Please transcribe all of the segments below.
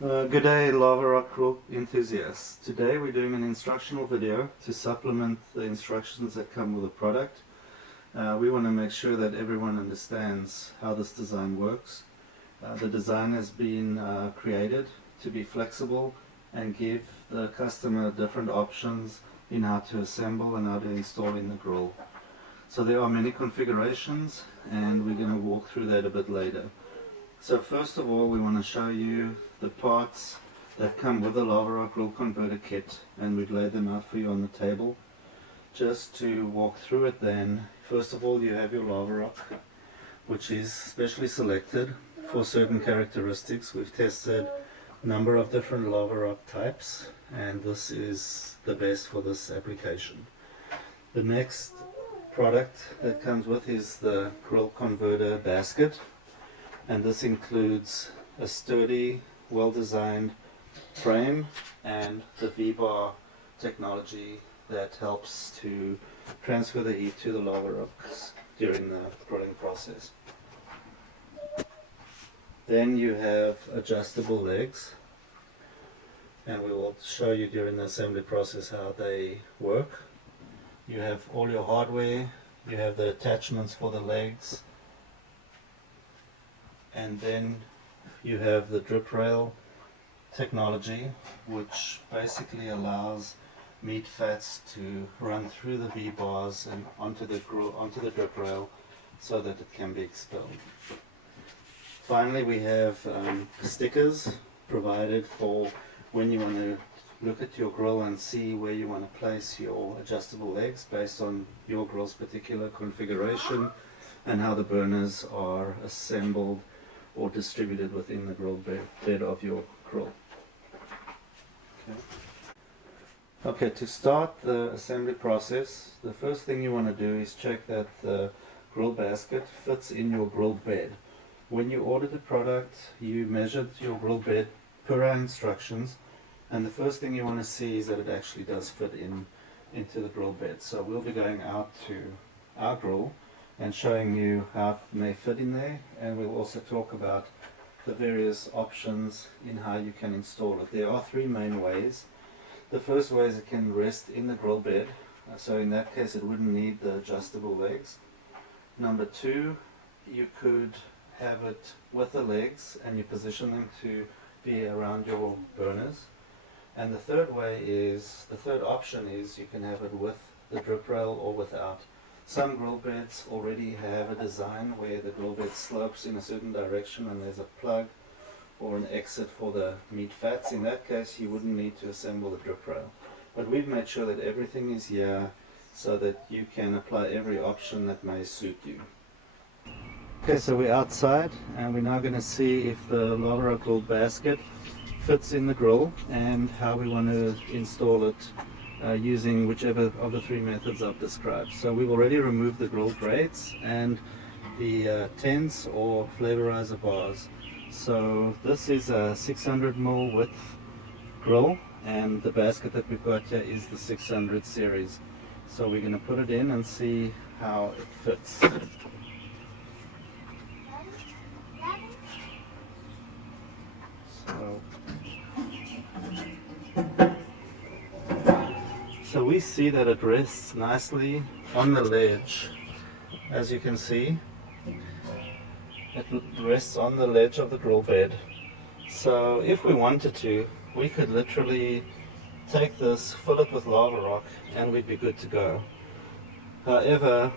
Good day, lava rock grill enthusiasts. Today we're doing an instructional video to supplement the instructions that come with the product. We want to make sure that everyone understands how this design works. The design has been created to be flexible and give the customer different options in how to assemble and how to install in the grill. So there are many configurations and we're going to walk through that a bit later. So first of all, we want to show you the parts that come with the lava rock grill converter kit, and we've laid them out for you on the table. Just to walk through it then, first of all you have your lava rock, which is specially selected for certain characteristics. We've tested a number of different lava rock types and this is the best for this application. The next product that comes with is the grill converter basket. And this includes a sturdy, well-designed frame and the V-bar technology that helps to transfer the heat to the lava rocks during the grilling process. Then you have adjustable legs, and we will show you during the assembly process how they work. You have all your hardware, you have the attachments for the legs, and then you have the drip rail technology, which basically allows meat fats to run through the V-bars and onto the drip rail so that it can be expelled. Finally, we have stickers provided for when you want to look at your grill and see where you want to place your adjustable legs based on your grill's particular configuration and how the burners are assembled or distributed within the grill bed of your grill. Okay, to start the assembly process, the first thing you want to do is check that the grill basket fits in your grill bed. When you ordered the product, you measured your grill bed per our instructions, and the first thing you want to see is that it actually does fit into the grill bed. So we'll be going out to our grill and showing you how it may fit in there, and we'll also talk about the various options in how you can install it. There are three main ways. The first way is it can rest in the grill bed, so in that case it wouldn't need the adjustable legs. Number two, you could have it with the legs and you position them to be around your burners. And the third option is you can have it with the drip rail or without. Some grill beds already have a design where the grill bed slopes in a certain direction and there's a plug or an exit for the meat fats. In that case you wouldn't need to assemble the drip rail. But we've made sure that everything is here so that you can apply every option that may suit you. Okay, so we're outside and we're now going to see if the lava rock grill basket fits in the grill and how we want to install it using whichever of the three methods I've described. So we've already removed the grill grates and the tents or flavorizer bars. So this is a 600mm width grill and the basket that we've got here is the 600 series. So we're going to put it in and see how it fits. So we see that it rests nicely on the ledge. As you can see, it rests on the ledge of the grill bed. So if we wanted to, we could literally take this, fill it with lava rock, and we'd be good to go. However,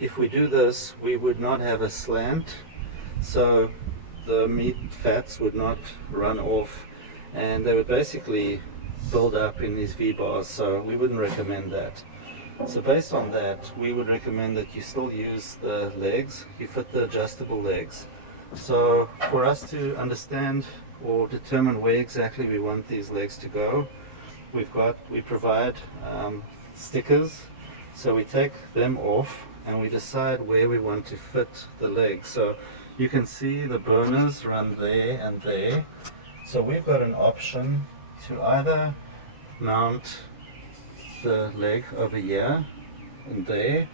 if we do this, we would not have a slant, so the meat fats would not run off and they would basically build up in these V-bars, so we wouldn't recommend that. So based on that, we would recommend that you still use the legs, you fit the adjustable legs. So for us to understand or determine where exactly we want these legs to go, we provide stickers, so we take them off and we decide where we want to fit the legs. So you can see the burners run there and there. So we've got an option to either mount the leg over here and there,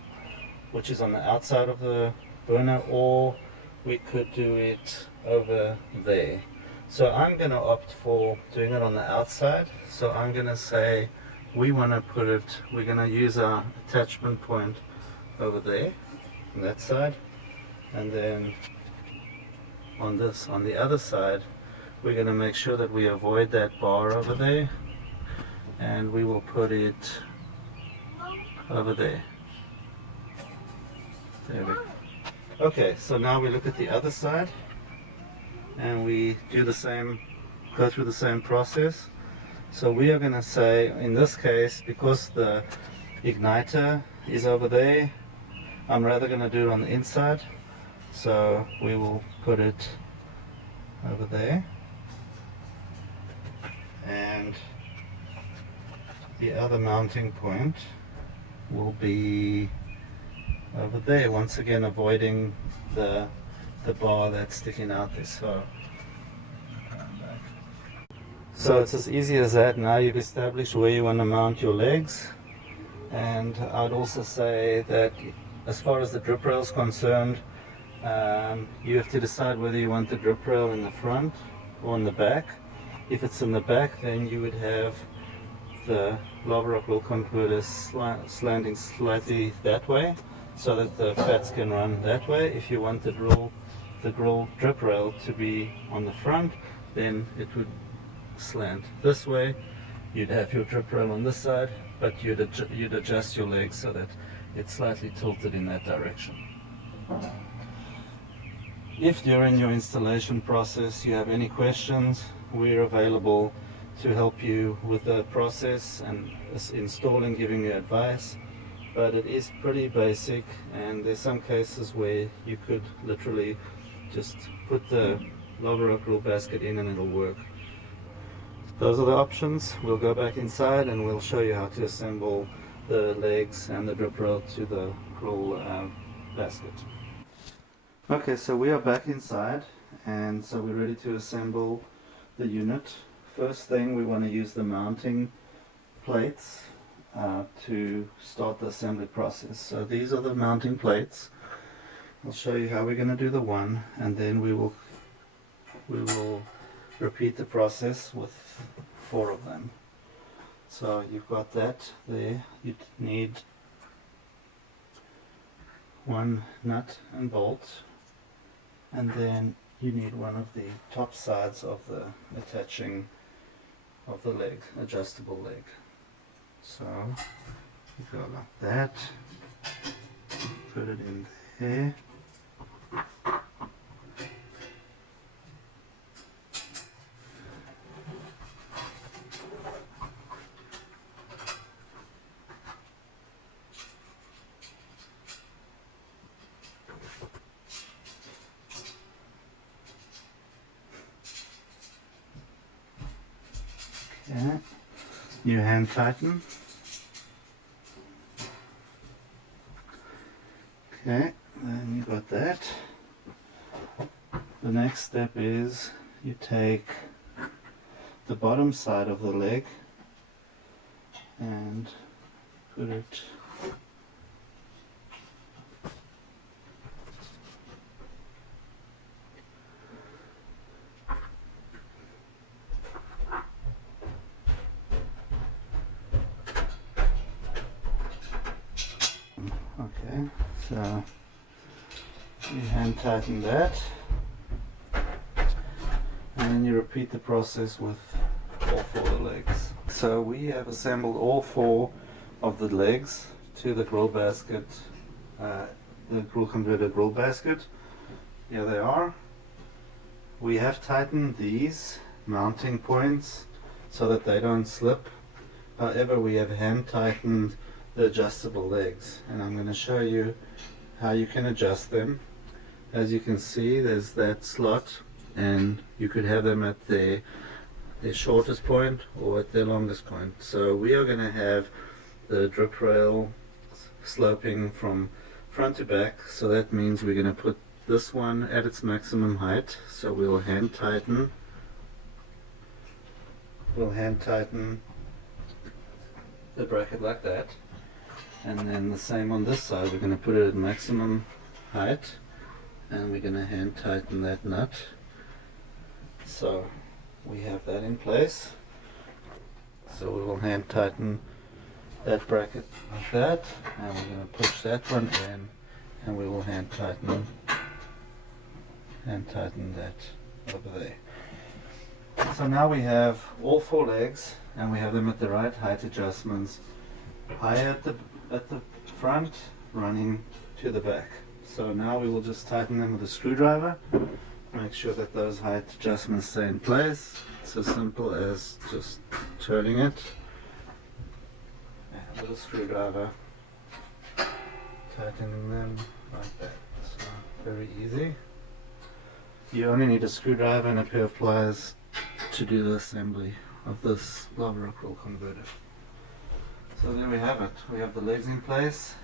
which is on the outside of the burner, or we could do it over there. So I'm going to opt for doing it on the outside. So I'm going to say we're going to use our attachment point over there on that side, and then on the other side, we're going to make sure that we avoid that bar over there, and we will put it over there. There we go. Okay, so now we look at the other side, and we do the same, go through the same process. So we are going to say, in this case, because the igniter is over there, I'm rather going to do it on the inside. So we will put it over there, and the other mounting point will be over there, once again avoiding the bar that's sticking out this far. So it's as easy as that. Now you've established where you want to mount your legs, and I'd also say that as far as the drip rail is concerned, you have to decide whether you want the drip rail in the front or in the back. If it's in the back, then you would have the lava rock wheel converter slanting slightly that way, so that the fats can run that way. If you want the grill drip rail to be on the front, then it would slant this way. You'd have your drip rail on this side, but you'd adjust your legs so that it's slightly tilted in that direction. If during your installation process you have any questions, we're available to help you with the process and installing, giving you advice. But it is pretty basic, and there's some cases where you could literally just put the lava rock grill basket in and it'll work. Those are the options. We'll go back inside and we'll show you how to assemble the legs and the drip rail to the grill basket. Okay, so we are back inside, and so we're ready to assemble the unit. First thing, we want to use the mounting plates to start the assembly process. So these are the mounting plates. I'll show you how we're going to do the one, and then we will repeat the process with 4 of them. So you've got that there. You need 1 nut and bolt, and then you need one of the top sides of the attaching of the leg, adjustable leg. So you go like that, put it in there. Okay. You hand tighten. Okay, then you got that. The next step is you take the bottom side of the leg and put it so you hand tighten that, and then you repeat the process with all 4 legs. So we have assembled all 4 of the legs to the grill basket, the grill converter grill basket. Here they are. We have tightened these mounting points so that they don't slip. However, we have hand tightened the adjustable legs, and I'm going to show you how you can adjust them. As you can see, there's that slot, and you could have them at their shortest point or at their longest point. So we are going to have the drip rail sloping from front to back, so that means we're going to put this one at its maximum height. So we'll hand tighten the bracket like that. And then the same on this side, we're going to put it at maximum height, and we're going to hand tighten that nut So we have that in place. So we will hand tighten that bracket like that, and we're going to push that one in, and we will hand tighten that over there. So now we have all 4 legs, and we have them at the right height adjustments, higher at the front, running to the back. So now we will just tighten them with a screwdriver, make sure that those height adjustments stay in place. It's as simple as just turning it, and with a screwdriver, tightening them like that. So very easy. You only need a screwdriver and a pair of pliers to do the assembly of this lava rock roll converter. So there we have it. We have the legs in place.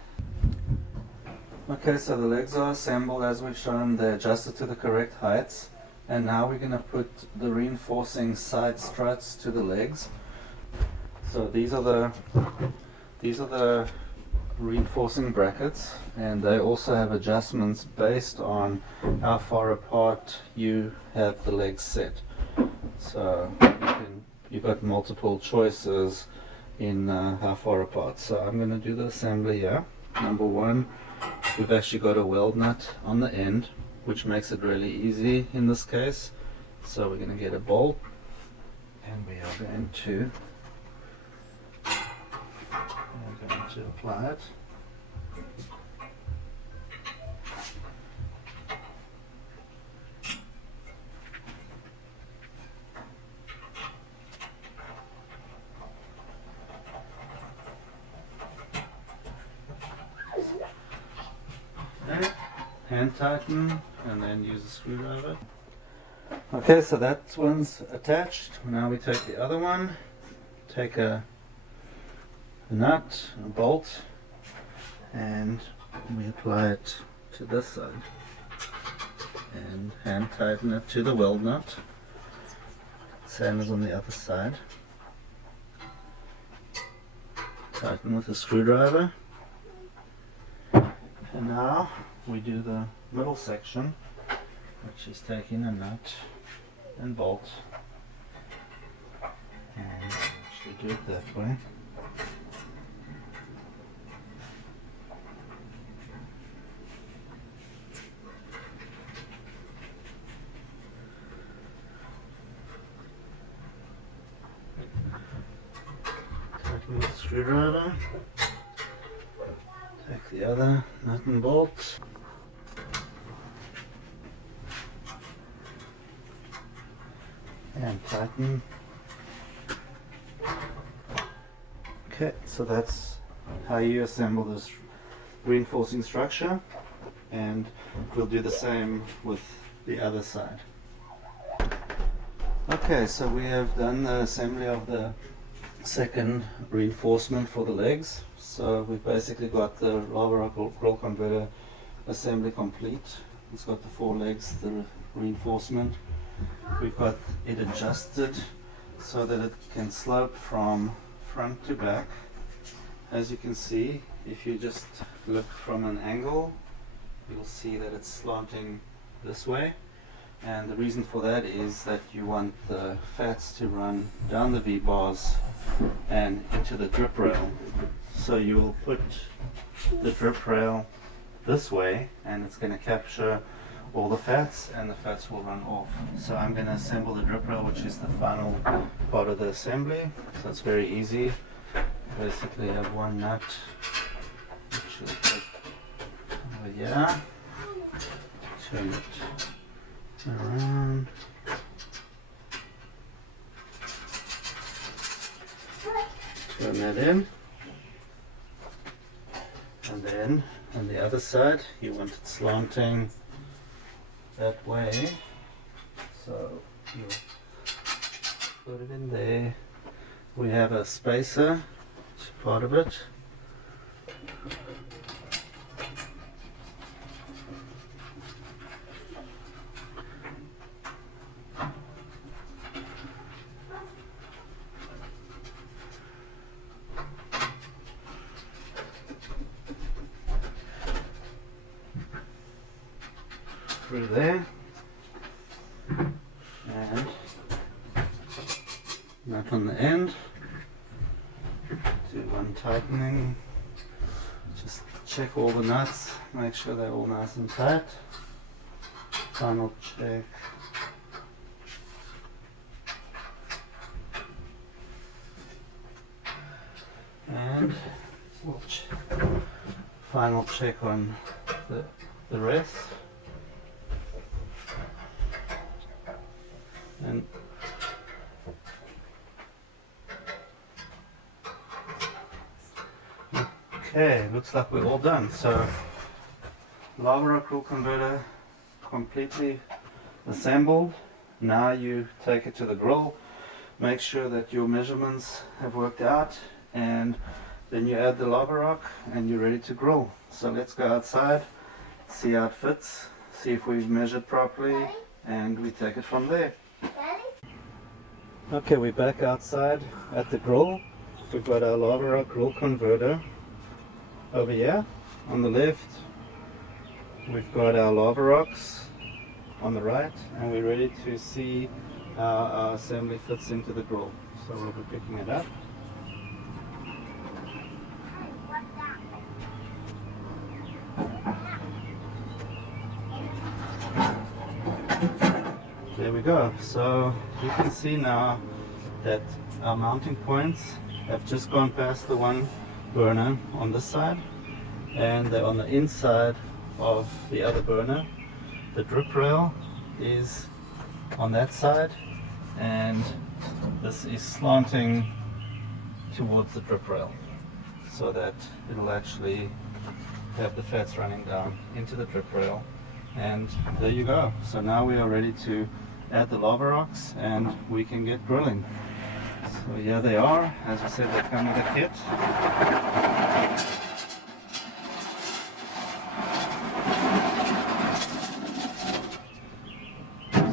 Okay, so the legs are assembled as we've shown. They're adjusted to the correct heights, and now we're going to put the reinforcing side struts to the legs. So these are the reinforcing brackets, and they also have adjustments based on how far apart you have the legs set. So you've got multiple choices in how far apart. So I'm going to do the assembly here. Number one, we've actually got a weld nut on the end, which makes it really easy in this case. So we're going to get a bolt, and we are going to apply it. Okay. Hand tighten and then use a screwdriver. Okay, so that one's attached. Now we take the other one, take a nut, a bolt, and we apply it to this side and hand tighten it to the weld nut, same as on the other side. Tighten with a screwdriver, and now we do the middle section, which is taking a nut and bolt, and actually do it that way. Tighten with a screwdriver, take the other nut and bolt, and tighten. Okay, so that's how you assemble this reinforcing structure, and we'll do the same with the other side. Okay, so we have done the assembly of the second reinforcement for the legs. So we've basically got the lava rock roll converter assembly complete. It's got the 4 legs, the reinforcement. We've got it adjusted so that it can slope from front to back. As you can see, if you just look from an angle, you'll see that it's slanting this way. And the reason for that is that you want the fats to run down the V-bars and into the drip rail. So you will put the drip rail this way, and it's going to capture all the fats, and the fats will run off. So I'm going to assemble the drip rail, which is the final part of the assembly. So it's very easy. Basically I have one nut, which will take over here, turn it around, turn that in, and then on the other side you want it slanting that way, so you put it in there. We have a spacer, it's part of it. Through there, and nut on the end. Do one tightening. Just check all the nuts, make sure they're all nice and tight. Final check. And we'll final check on the rest. And okay, looks like we're all done. So lava rock rule converter completely assembled. Now you take it to the grill, make sure that your measurements have worked out, and then you add the lava rock and you're ready to grill. So let's go outside, see how it fits, see if we've measured properly, and we take it from there. Okay, we're back outside at the grill. We've got our lava rock grill converter over here on the left. We've got our lava rocks on the right, and we're ready to see how our assembly fits into the grill. So we'll be picking it up. There we go. So you can see now that our mounting points have just gone past the one burner on this side, and they're on the inside of the other burner. The drip rail is on that side, and this is slanting towards the drip rail so that it'll actually have the fats running down into the drip rail. And there you go. So now we are ready to add the lava rocks and we can get grilling. So here they are. As I said, they come with a kit.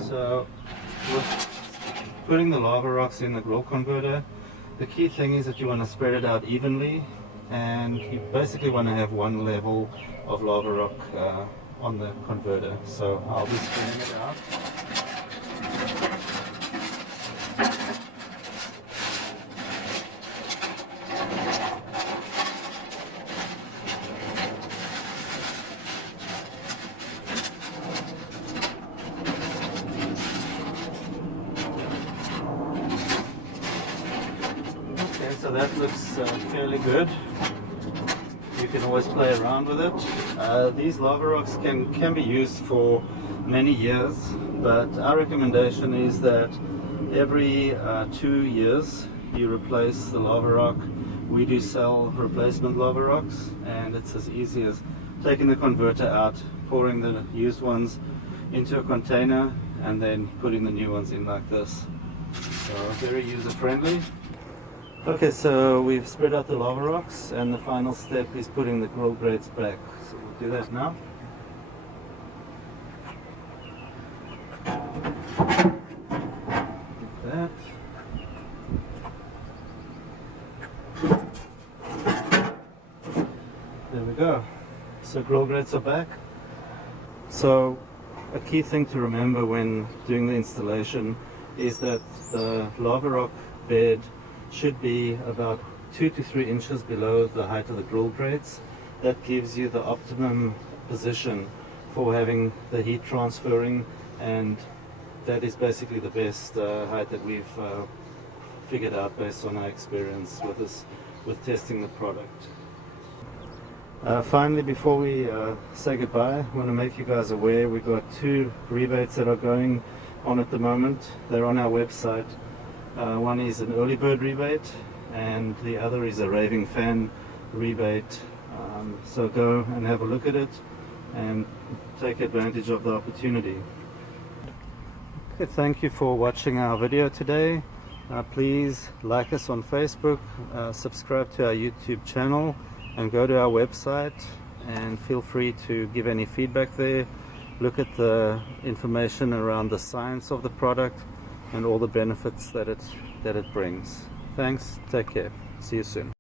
So with putting the lava rocks in the grill converter, the key thing is that you want to spread it out evenly, and you basically want to have one level of lava rock on the converter. So I'll be spreading it out. Okay, so that looks fairly good. You can always play around with it. These lava rocks can be used for many years, but our recommendation is that every 2 years you replace the lava rock. We do sell replacement lava rocks, and it's as easy as taking the converter out, pouring the used ones into a container, and then putting the new ones in like this. So very user friendly. Okay, so we've spread out the lava rocks, and the final step is putting the grill grates back. So we'll do that now. Like that. There we go. So grill grates are back. So a key thing to remember when doing the installation is that the lava rock bed should be about 2 to 3 inches below the height of the grill grates. That gives you the optimum position for having the heat transferring, and that is basically the best height that we've figured out based on our experience with testing the product. Finally, before we say goodbye, I want to make you guys aware we've got 2 rebates that are going on at the moment. They're on our website. One is an early bird rebate, and the other is a raving fan rebate. So go and have a look at it and take advantage of the opportunity. Okay, thank you for watching our video today. Please like us on Facebook, subscribe to our YouTube channel, and go to our website, and feel free to give any feedback there. Look at the information around the science of the product and all the benefits that it brings. Thanks, take care, see you soon.